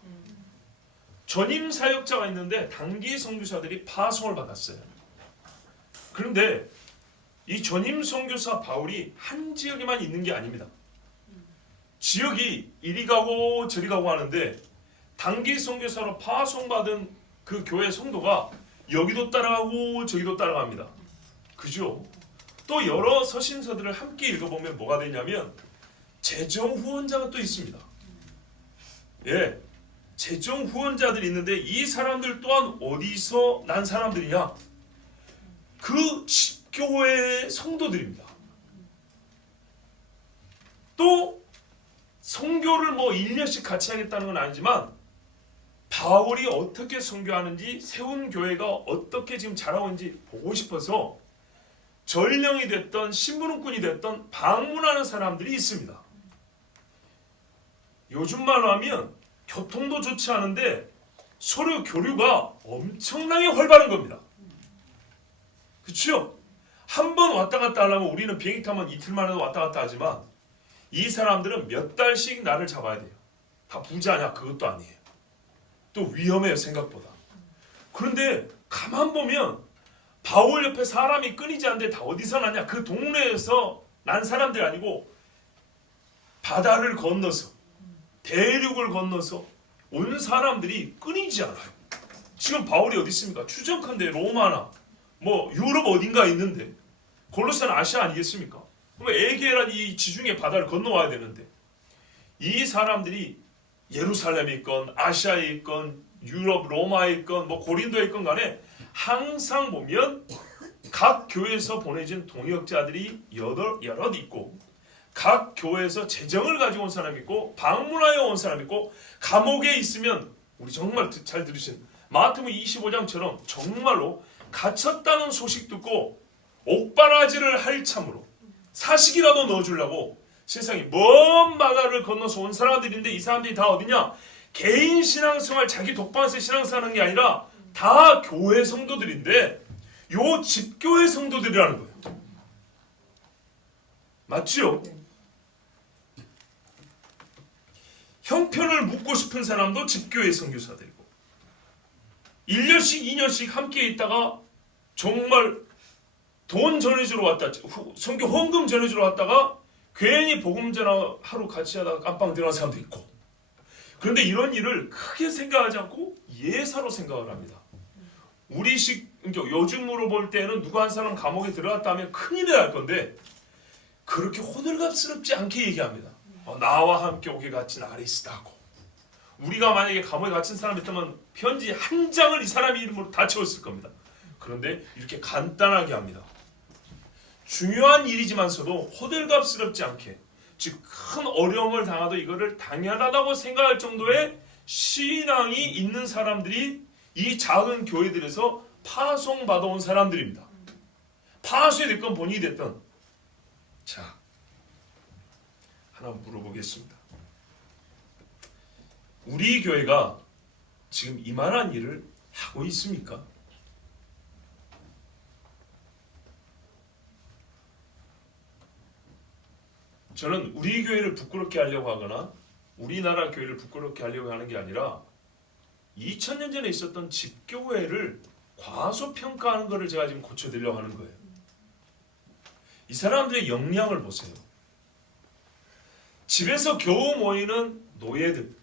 전임 사역자가 있는데 단기 선교사들이 파송을 받았어요. 그런데 이 전임 선교사 바울이 한 지역에만 있는 게 아닙니다. 지역이 이리 가고 저리 가고 하는데 단기 선교사로 파송받은 그 교회 성도가 여기도 따라가고 저기도 따라갑니다. 그죠? 또 여러 서신서들을 함께 읽어보면 뭐가 되냐면 재정 후원자가 또 있습니다. 예, 재정 후원자들이 있는데 이 사람들 또한 어디서 난 사람들이냐? 그 집교회 성도들입니다. 또 선교를 뭐 1년씩 같이 하겠다는 건 아니지만 바울이 어떻게 선교하는지 세운 교회가 어떻게 지금 자라고 있는지 보고 싶어서 전령이 됐던 신부름꾼이 됐던 방문하는 사람들이 있습니다. 요즘 말로 하면 교통도 좋지 않은데 서로 교류가 엄청나게 활발한 겁니다. 그렇죠? 한 번 왔다 갔다 하려면 우리는 비행기 타면 이틀만 해도 왔다 갔다 하지만 이 사람들은 몇 달씩 날을 잡아야 돼요. 다 부자냐? 그것도 아니에요. 또 위험해요, 생각보다. 그런데 가만 보면 바울 옆에 사람이 끊이지 않는데 다 어디서 났냐? 그 동네에서 난 사람들이 아니고 바다를 건너서 대륙을 건너서 온 사람들이 끊이지 않아요. 지금 바울이 어디 있습니까? 추정컨대 로마나 뭐 유럽 어딘가 있는데 골로새는 아시아 아니겠습니까? 그럼 에게란 이 지중해 바다를 건너와야 되는데 이 사람들이 예루살렘에 있건 아시아에 있건 유럽 로마에 있건 뭐 고린도에 있건 간에 항상 보면 각 교회에서 보내진 동역자들이 여럿 있고 각 교회에서 재정을 가지고 온 사람이 있고 방문하여 온 사람이 있고 감옥에 있으면 우리 정말 잘 들으신 마태복음 25장처럼 정말로 갇혔다는 소식 듣고 옥바라지를 할 참으로 사식이라도 넣어주려고 세상에 먼 바다를 건너서 온 사람들인데 이 사람들이 다 어디냐? 개인 신앙생활 자기 독방에서 신앙생활하는 게 아니라 다 교회 성도들인데 요 집교회 성도들이라는 거예요. 맞죠? 형편을 묻고 싶은 사람도 집교회 선교사들이고 1년씩 2년씩 함께 있다가 정말 돈 전해주러 왔다 선교 헌금 전해주러 왔다가 괜히 복음 전하러 같이 하다가 깜빵 들어간 사람도 있고 그런데 이런 일을 크게 생각하지 않고 예사로 생각을 합니다. 우리식 요즘으로 볼 때는 누가 한 사람 감옥에 들어갔다 하면 큰일이 날 건데 그렇게 호들갑스럽지 않게 얘기합니다. 나와 함께 오게 갇힌 아리스다고 우리가 만약에 감옥에 갇힌 사람이 있다면 편지 한 장을 이 사람 이름으로 다 채웠을 겁니다. 그런데 이렇게 간단하게 합니다. 중요한 일이지만서도 호들갑스럽지 않게 즉 큰 어려움을 당하도 이거를 당연하다고 생각할 정도의 신앙이 있는 사람들이 이 작은 교회들에서 파송받아온 사람들입니다. 파송이 됐건 본인이 됐던 자 하나 물어보겠습니다. 우리 교회가 지금 이만한 일을 하고 있습니까? 저는 우리 교회를 부끄럽게 하려고 하거나 우리나라 교회를 부끄럽게 하려고 하는 게 아니라 2000년 전에 있었던 집교회를 과소평가하는 것을 제가 지금 고쳐드리려고 하는 거예요. 이 사람들의 역량을 보세요. 집에서 겨우 모이는 노예들,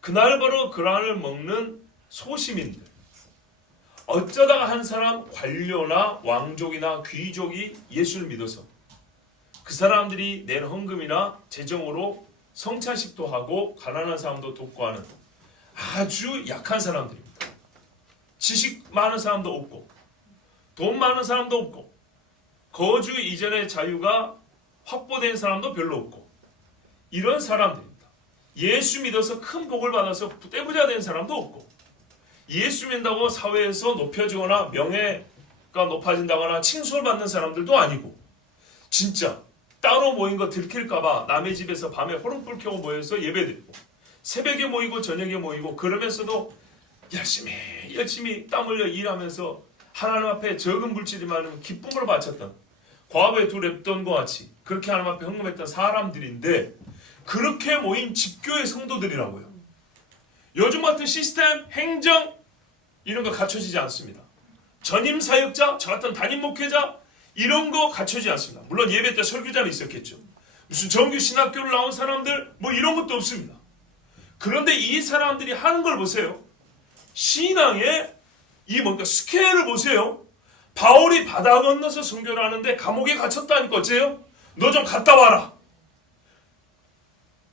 그날 바로 그날을 먹는 소시민들, 어쩌다가 한 사람 관료나 왕족이나 귀족이 예수를 믿어서 그 사람들이 낸 헌금이나 재정으로 성찬식도 하고 가난한 사람도 돕고 하는 아주 약한 사람들입니다. 지식 많은 사람도 없고 돈 많은 사람도 없고 거주 이전의 자유가 확보된 사람도 별로 없고 이런 사람들입니다. 예수 믿어서 큰 복을 받아서 떼부자 된 사람도 없고 예수 믿는다고 사회에서 높여지거나 명예가 높아진다거나 칭송을 받는 사람들도 아니고 진짜 따로 모인 거 들킬까봐 남의 집에서 밤에 호롱불 켜고 모여서 예배드리고 새벽에 모이고 저녁에 모이고 그러면서도 열심히 땀 흘려 일하면서 하나님 앞에 적은 물질이만 기쁨으로 바쳤던 과부의 두 랩돈과 같이 그렇게 하나님 앞에 헌금했던 사람들인데 그렇게 모인 집교의 성도들이라고요. 요즘 같은 시스템, 행정 이런 거 갖춰지지 않습니다. 전임 사역자, 저 같은 담임 목회자 이런 거 갖춰지지 않습니다. 물론 예배 때 설교자는 있었겠죠. 무슨 정규 신학교를 나온 사람들 뭐 이런 것도 없습니다. 그런데 이 사람들이 하는 걸 보세요. 신앙의 이 뭔가 스케일을 보세요. 바울이 바다 건너서 선교를 하는데 감옥에 갇혔다니까 어째요? 너 좀 갔다 와라.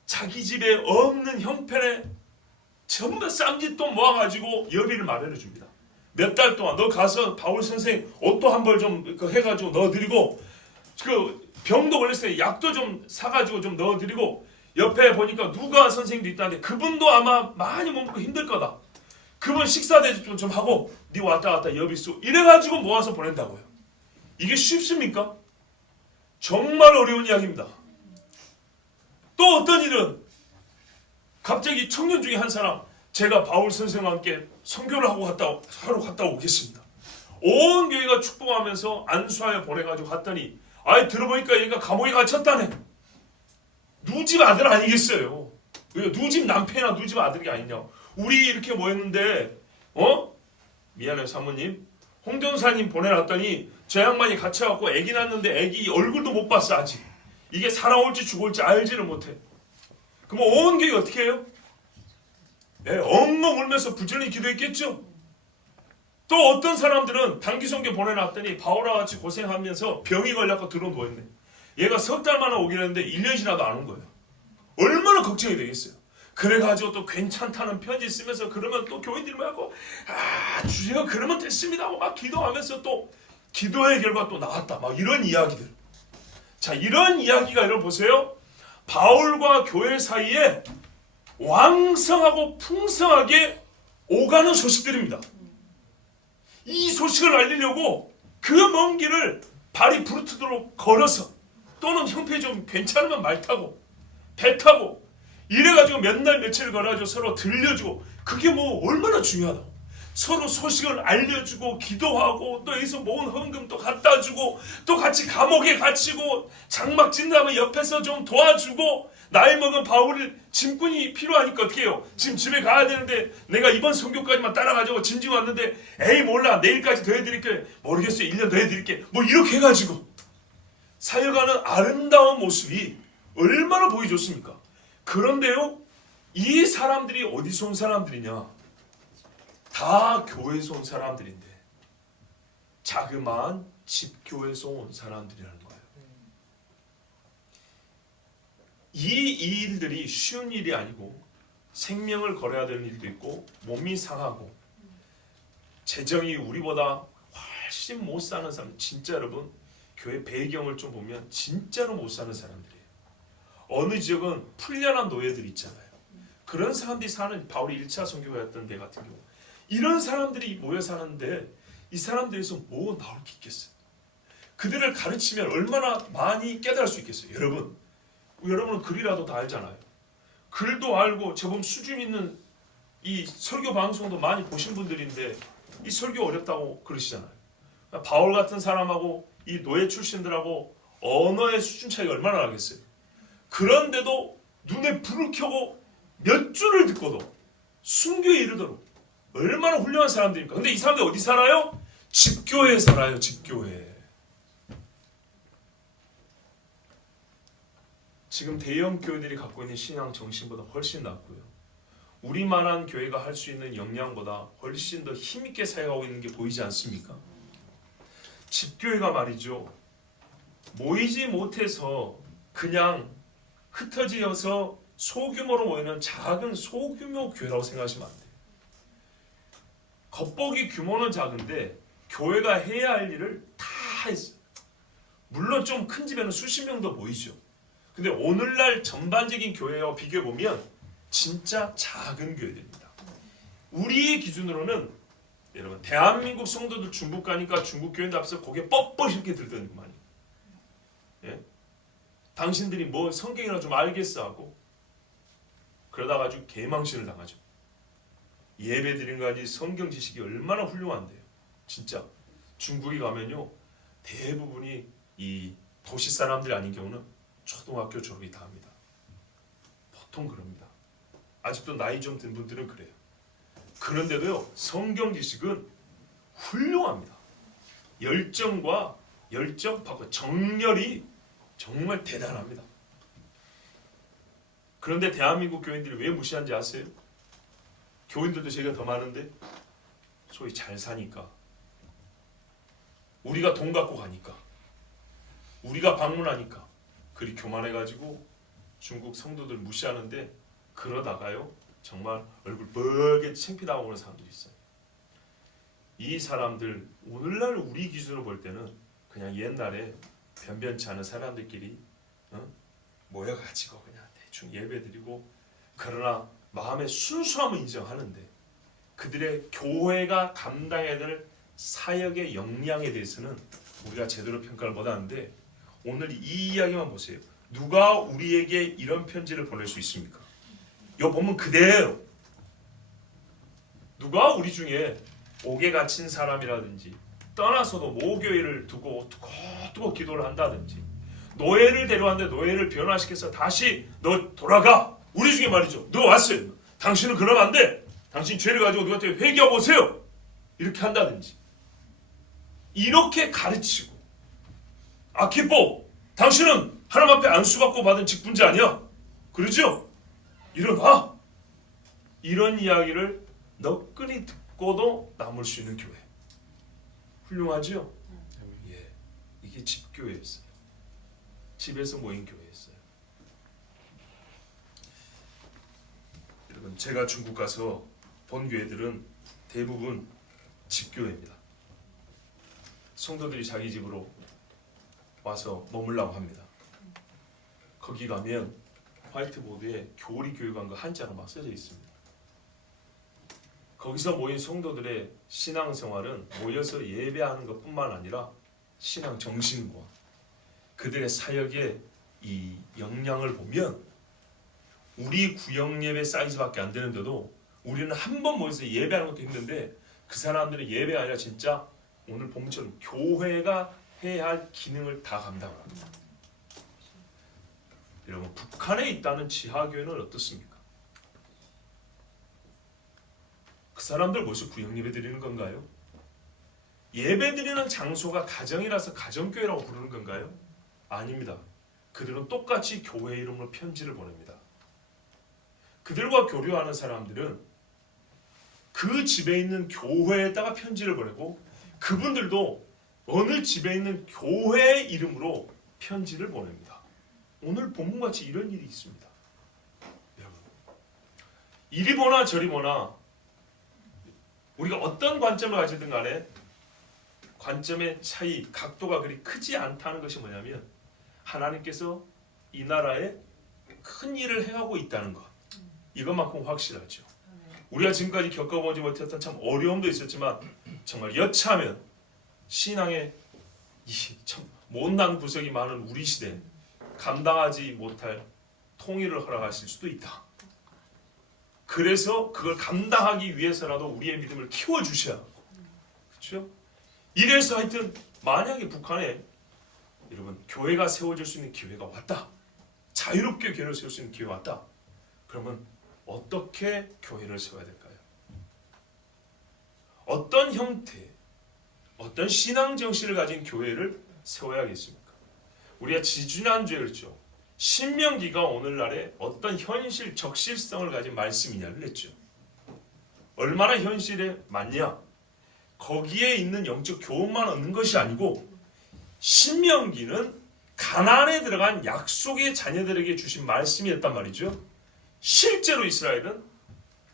자기 집에 없는 형편에 전부 쌈짓돈 모아가지고 여비를 마련해 줍니다. 몇 달 동안 너 가서 바울 선생 옷도 한 벌 좀 해가지고 넣어드리고 그 병도 걸렸어요. 약도 좀 사가지고 좀 넣어드리고 옆에 보니까 누가 선생님도 있다는데 그분도 아마 많이 못 먹고 힘들 거다. 그분 식사 대접 좀 하고 네 왔다 갔다 여비수 이래가지고 모아서 보낸다고요. 이게 쉽습니까? 정말 어려운 이야기입니다. 또 어떤 일은 갑자기 청년 중에 한 사람 제가 바울 선생과 함께 선교를 하러 갔다 오겠습니다. 온 교회가 축복하면서 안수하여 보내가지고 갔더니 들어보니까 얘가 감옥에 갇혔다네. 누집 아들 아니겠어요. 누집 남편이나 누집 아들이 아니냐. 우리 이렇게 모였는데 미안해요 사모님. 홍전사님 보내놨더니 저 양반이 갇혀갖고 애기 낳았는데 애기 얼굴도 못 봤어 아직. 이게 살아올지 죽을지 알지를 못해. 그럼 온 교회가 어떻게 해요? 엉엉 울면서 부지런히 기도했겠죠. 또 어떤 사람들은 단기 선교 보내놨더니 바울과 같이 고생하면서 병이 걸려서 들어 누워있네. 얘가 석 달 만에 오긴 했는데 1년 지나도 안 온 거예요. 얼마나 걱정이 되겠어요. 그래가지고 또 괜찮다는 편지 쓰면서 그러면 또 교인들이 하고 주여 그러면 됐습니다 하고 막 기도하면서 또 기도의 결과 또 나왔다 막 이런 이야기들. 자 이런 이야기가 여러분 보세요. 바울과 교회 사이에 왕성하고 풍성하게 오가는 소식들입니다. 이 소식을 알리려고 그 먼 길을 발이 부르트도록 걸어서 또는 형편이 좀 괜찮으면 말 타고 배 타고 이래가지고 몇 날 며칠 걸어가지고 서로 들려주고 그게 뭐 얼마나 중요하다고. 서로 소식을 알려주고 기도하고 또 여기서 모은 헌금 또 갖다 주고 또 같이 감옥에 갇히고 장막 진다면 옆에서 좀 도와주고 나이 먹은 바울이 짐꾼이 필요하니까 어떻게 해요? 지금 집에 가야 되는데 내가 이번 선교까지만 따라가지고 짐 지고 왔는데 에이 몰라 내일까지 더 해드릴게 모르겠어요 1년 더 해드릴게 뭐 이렇게 해가지고 사역하는 아름다운 모습이 얼마나 보기 좋습니까? 그런데요 이 사람들이 어디서 온 사람들이냐? 다 교회에서 온 사람들인데 자그마한 집교회에서 온 사람들이라는 거예요. 이 일들이 쉬운 일이 아니고 생명을 걸어야 되는 일도 있고 몸이 상하고 재정이 우리보다 훨씬 못 사는 사람 진짜 여러분 교회 배경을 좀 보면 진짜로 못 사는 사람들이에요. 어느 지역은 풀려난 노예들 있잖아요. 그런 사람들이 사는 바울이 1차 선교회였던 데 같은 경우 이런 사람들이 모여 사는데 이 사람들에서 뭐 나올 게 있겠어요? 그들을 가르치면 얼마나 많이 깨달을 수 있겠어요? 여러분은 글이라도 다 알잖아요. 글도 알고 제법 수준 있는 이 설교 방송도 많이 보신 분들인데 이 설교 어렵다고 그러시잖아요. 바울 같은 사람하고 이 노예 출신들하고 언어의 수준 차이가 얼마나 나겠어요. 그런데도 눈에 불을 켜고 몇 줄을 듣고도 순교에 이르도록 얼마나 훌륭한 사람들입니까? 근데 이 사람들 어디 살아요? 집교회에 살아요. 집교회. 지금 대형 교회들이 갖고 있는 신앙 정신보다 훨씬 낫고요. 우리만한 교회가 할 수 있는 역량보다 훨씬 더 힘있게 사역하고 있는 게 보이지 않습니까? 집교회가 말이죠. 모이지 못해서 그냥 흩어지어서 소규모로 모이는 작은 소규모 교회라고 생각하시면 안 돼요. 겉보기 규모는 작은데 교회가 해야 할 일을 다 했어요. 물론 좀 큰 집에는 수십 명도 모이죠. 근데 오늘날 전반적인 교회와 비교해보면 진짜 작은 교회들입니다. 우리의 기준으로는 여러분 대한민국 성도들 중국 가니까 중국 교회인데 앞서 고개 뻣뻣하게 들더니만 예? 당신들이 뭐 성경이나 좀 알겠어 하고 그러다가 아주 개망신을 당하죠. 예배 드리는 가지 성경 지식이 얼마나 훌륭한데요. 진짜 중국에 가면요 대부분이 이 도시 사람들이 아닌 경우는 초등학교 졸업이 다 합니다. 보통 그럽니다. 아직도 나이 좀 든 분들은 그래요. 그런데도요 성경 지식은 훌륭합니다. 열정 받고 정열이 정말 대단합니다. 그런데 대한민국 교인들이 왜 무시한지 아세요? 교인들도 제가 더 많은데 소위 잘 사니까, 우리가 돈 갖고 가니까, 우리가 방문하니까 그리 교만해가지고 중국 성도들 무시하는데 그러다가요 정말 얼굴 뻘게 창피당하고 오는 사람들이 있어요. 이 사람들 오늘날 우리 기준으로 볼 때는 그냥 옛날에 변변치 않은 사람들끼리 모여가지고 그냥 대충 예배드리고, 그러나 마음의 순수함을 인정하는데 그들의 교회가 감당해야 될 사역의 역량에 대해서는 우리가 제대로 평가를 못하는데, 오늘 이 이야기만 보세요. 누가 우리에게 이런 편지를 보낼 수 있습니까? 요 보면 그대로 누가 우리 중에 옥에 갇힌 사람이라든지 떠나서도 모교회를 두고 두고 기도를 한다든지, 노예를 데려왔는데 노예를 변화시켜서 다시 너 돌아가, 우리 중에 말이죠, 너 왔어요, 당신은 그러면 안 돼, 당신 죄를 가지고 누구한테 회개하고 오세요, 이렇게 한다든지, 이렇게 가르치고, 아키포 당신은 하나님 앞에 안수받고 받은 직분자 아니야, 그러죠? 일어나, 이런 이야기를 너끈히 듣고도 남을 수 있는 교회, 훌륭하죠? 예, 이게 집교회였어요. 집에서 모인 교회였어요. 여러분, 제가 중국 가서 본 교회들은 대부분 집교회입니다. 성도들이 자기 집으로 와서 머물라고 합니다. 거기 가면 화이트보드에 교리교육원과 한자로 막 써져 있습니다. 거기서 모인 성도들의 신앙생활은 모여서 예배하는 것뿐만 아니라 신앙 정신과 그들의 사역의 이 역량을 보면 우리 구역 예배 사이즈밖에 안 되는데도 우리는 한 번 모여서 예배하는 것도 힘든데, 그 사람들은 예배가 아니라 진짜 오늘 본문처럼 교회가 해야 할 기능을 다 감당을 합니다. 여러분, 북한에 있다는 지하교회는 어떻습니까? 그 사람들 모여서 구역 예배 드리는 건가요? 예배 드리는 장소가 가정이라서 가정교회라고 부르는 건가요? 아닙니다. 그들은 똑같이 교회 이름으로 편지를 보냅니다. 그들과 교류하는 사람들은 그 집에 있는 교회에다가 편지를 보내고, 그분들도 어느 집에 있는 교회 이름으로 편지를 보냅니다. 오늘 본문같이 이런 일이 있습니다. 여러분, 이리 보나 저리 보나 우리가 어떤 관점을 가지든 간에 관점의 차이, 각도가 그리 크지 않다는 것이 뭐냐면, 하나님께서 이 나라에 큰 일을 행하고 있다는 것, 이것만큼 확실하죠. 우리가 지금까지 겪어보지 못했던 참 어려움도 있었지만 정말 여차하면 신앙의 참 못난 구석이 많은 우리 시대에 감당하지 못할 통일을 허락하실 수도 있다. 그래서 그걸 감당하기 위해서라도 우리의 믿음을 키워주셔야 하고, 그렇죠? 이래서 하여튼 만약에 북한에 여러분 교회가 세워질 수 있는 기회가 왔다, 자유롭게 교회를 세울 수 있는 기회가 왔다, 그러면 어떻게 교회를 세워야 될까요? 어떤 형태, 어떤 신앙 정신을 가진 교회를 세워야겠습니까? 우리가 지지난주에 그랬죠. 신명기가 오늘날의 어떤 현실 적실성을 가진 말씀이냐를 했죠. 얼마나 현실에 맞냐? 거기에 있는 영적 교훈만 얻는 것이 아니고, 신명기는 가나안에 들어간 약속의 자녀들에게 주신 말씀이었단 말이죠. 실제로 이스라엘은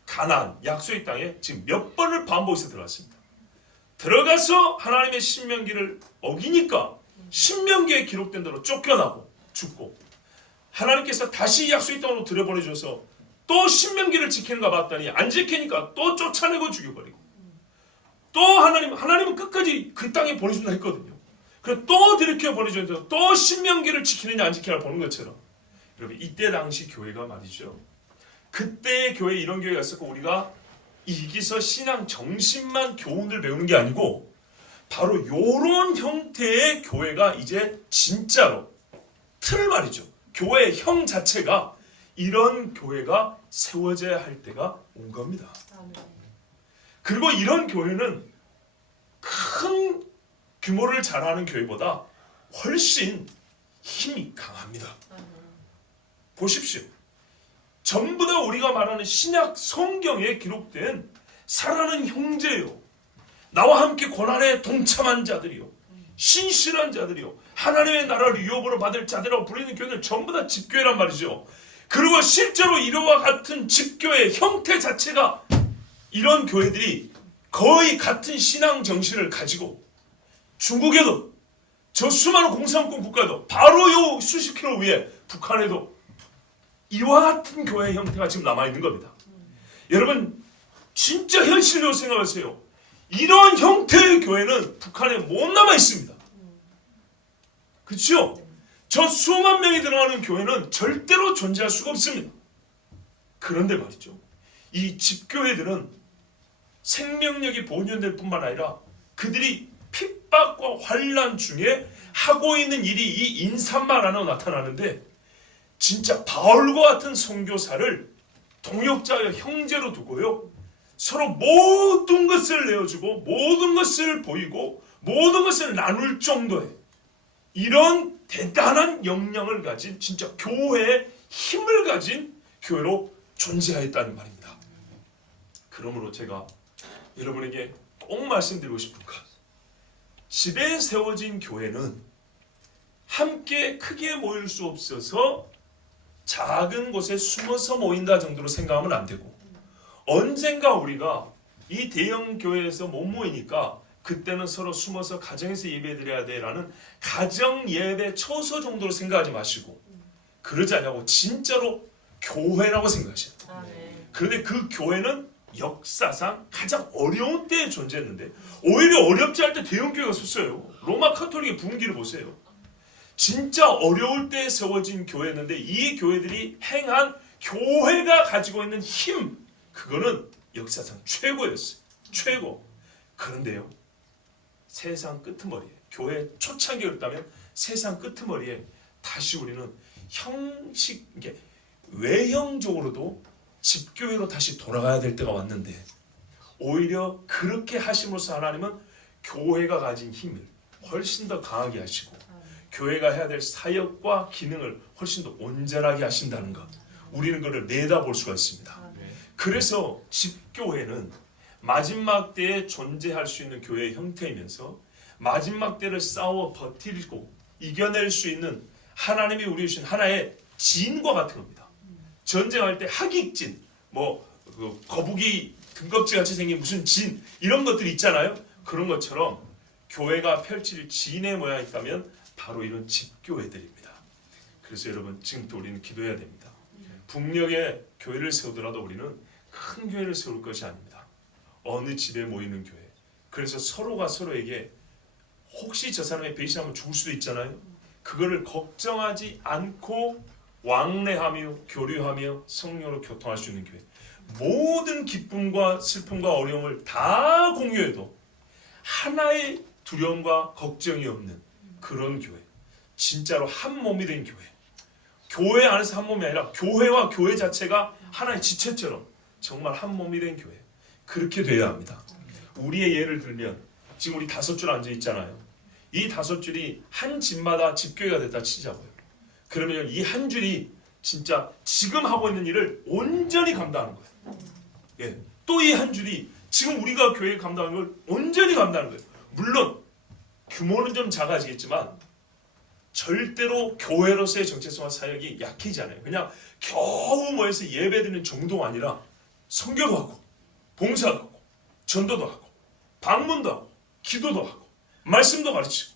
가나안 약속의 땅에 지금 몇 번을 반복해서 들어갔습니다. 들어가서 하나님의 신명기를 어기니까 신명기에 기록된 대로 쫓겨나고 죽고, 하나님께서 다시 약속의 땅으로 들여보내줘서 또 신명기를 지키는가 봤더니 안 지키니까 또 쫓아내고 죽여버리고, 또 하나님은 끝까지 그 땅에 보내준다 했거든요. 그래서 또 들이켜 보내줘서 또 신명기를 지키느냐 안 지키느냐 보는 것처럼, 여러분 이때 당시 교회가 말이죠, 그때의 교회 이런 교회가 있었고, 우리가 이기서 신앙 정신만 교훈을 배우는 게 아니고 바로 이런 형태의 교회가 이제 진짜로 틀 말이죠. 교회의 형 자체가 이런 교회가 세워져야 할 때가 온 겁니다. 그리고 이런 교회는 큰 규모를 자랑하는 교회보다 훨씬 힘이 강합니다. 보십시오. 전부 다 우리가 말하는 신약 성경에 기록된 사랑하는 형제요, 나와 함께 고난에 동참한 자들이요, 신실한 자들이요, 하나님의 나라를 유업으로 받을 자들이라고 부르는 교회는 전부 다 집교회란 말이죠. 그리고 실제로 이와 같은 집교회 형태 자체가, 이런 교회들이 거의 같은 신앙 정신을 가지고 중국에도, 저 수많은 공산권 국가도, 바로 요 수십 킬로 위에 북한에도 이와 같은 교회 형태가 지금 남아있는 겁니다. 여러분 진짜 현실적으로 생각하세요. 이런 형태의 교회는 북한에 못 남아있습니다. 그렇죠? 저 수만 명이 들어가는 교회는 절대로 존재할 수가 없습니다. 그런데 말이죠, 이 집교회들은 생명력이 본연될 뿐만 아니라 그들이 핍박과 환난 중에 하고 있는 일이 이 인사말 하나 나타나는데, 진짜 바울과 같은 선교사를 동역자와 형제로 두고요, 서로 모든 것을 내어주고 모든 것을 보이고 모든 것을 나눌 정도의 이런 대단한 역량을 가진 진짜 교회의 힘을 가진 교회로 존재하였다는 말입니다. 그러므로 제가 여러분에게 꼭 말씀드리고 싶은 것, 집에 세워진 교회는 함께 크게 모일 수 없어서 작은 곳에 숨어서 모인다 정도로 생각하면 안 되고, 언젠가 우리가 이 대형 교회에서 못 모이니까 그때는 서로 숨어서 가정에서 예배드려야 돼라는 가정 예배 처소 정도로 생각하지 마시고, 그러지 않냐고 진짜로 교회라고 생각하셔야 돼요. 그런데 그 교회는 역사상 가장 어려운 때에 존재했는데, 오히려 어렵지 않을 때 대형 교회가 섰어요. 로마 카톨릭의 분기를 보세요. 진짜 어려울 때 세워진 교회였는데, 이 교회들이 행한 교회가 가지고 있는 힘, 그거는 역사상 최고였어요. 최고. 그런데요, 세상 끄트머리에, 교회 초창기였다면 세상 끄트머리에 다시 우리는 형식, 이게 외형적으로도 집교회로 다시 돌아가야 될 때가 왔는데, 오히려 그렇게 하심으로써 하나님은 교회가 가진 힘을 훨씬 더 강하게 하시고, 교회가 해야 될 사역과 기능을 훨씬 더 온전하게 하신다는 것, 우리는 그걸 내다볼 수가 있습니다. 그래서 집교회는 마지막 때에 존재할 수 있는 교회의 형태이면서 마지막 때를 싸워 버티고 이겨낼 수 있는 하나님이 우리 주신 하나의 진과 같은 겁니다. 전쟁할 때 하깃진, 그 거북이 등껍질 같이 생긴 무슨 진, 이런 것들이 있잖아요. 그런 것처럼 교회가 펼칠 진의 모양이 있다면 바로 이런 집교회들입니다. 그래서 여러분 지금부터 우리는 기도해야 됩니다. 북녘에 교회를 세우더라도 우리는 큰 교회를 세울 것이 아닙니다. 어느 집에 모이는 교회. 그래서 서로가 서로에게 혹시 저 사람이 배신하면 죽을 수도 있잖아요. 그거를 걱정하지 않고 왕래하며 교류하며 성령으로 교통할 수 있는 교회. 모든 기쁨과 슬픔과 어려움을 다 공유해도 하나의 두려움과 걱정이 없는 그런 교회. 진짜로 한 몸이 된 교회. 교회 안에서 한 몸이 아니라 교회와 교회 자체가 하나의 지체처럼 정말 한 몸이 된 교회. 그렇게 돼야 합니다. 우리의 예를 들면 지금 우리 5줄 앉아 있잖아요. 이 5줄이 한 집마다 집교회가 됐다 치자고요. 그러면 이 한 줄이 진짜 지금 하고 있는 일을 온전히 감당하는 거예요. 예. 또 이 한 줄이 지금 우리가 교회에 감당하는 걸 온전히 감당하는 거예요. 물론 규모는 좀 작아지겠지만 절대로 교회로서의 정체성과 사역이 약해지지 않아요. 그냥 겨우 모여서 예배드리는 정도가 아니라 선교도 하고 봉사도 하고 전도도 하고 방문도 하고 기도도 하고 말씀도 가르치고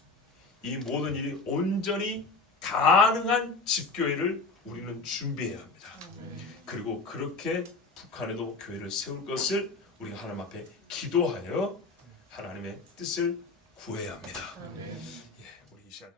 이 모든 일이 온전히 가능한 집교회를 우리는 준비해야 합니다. 그리고 그렇게 북한에도 교회를 세울 것을 우리가 하나님 앞에 기도하여 하나님의 뜻을 구해야 합니다. 예, 우리 이 시간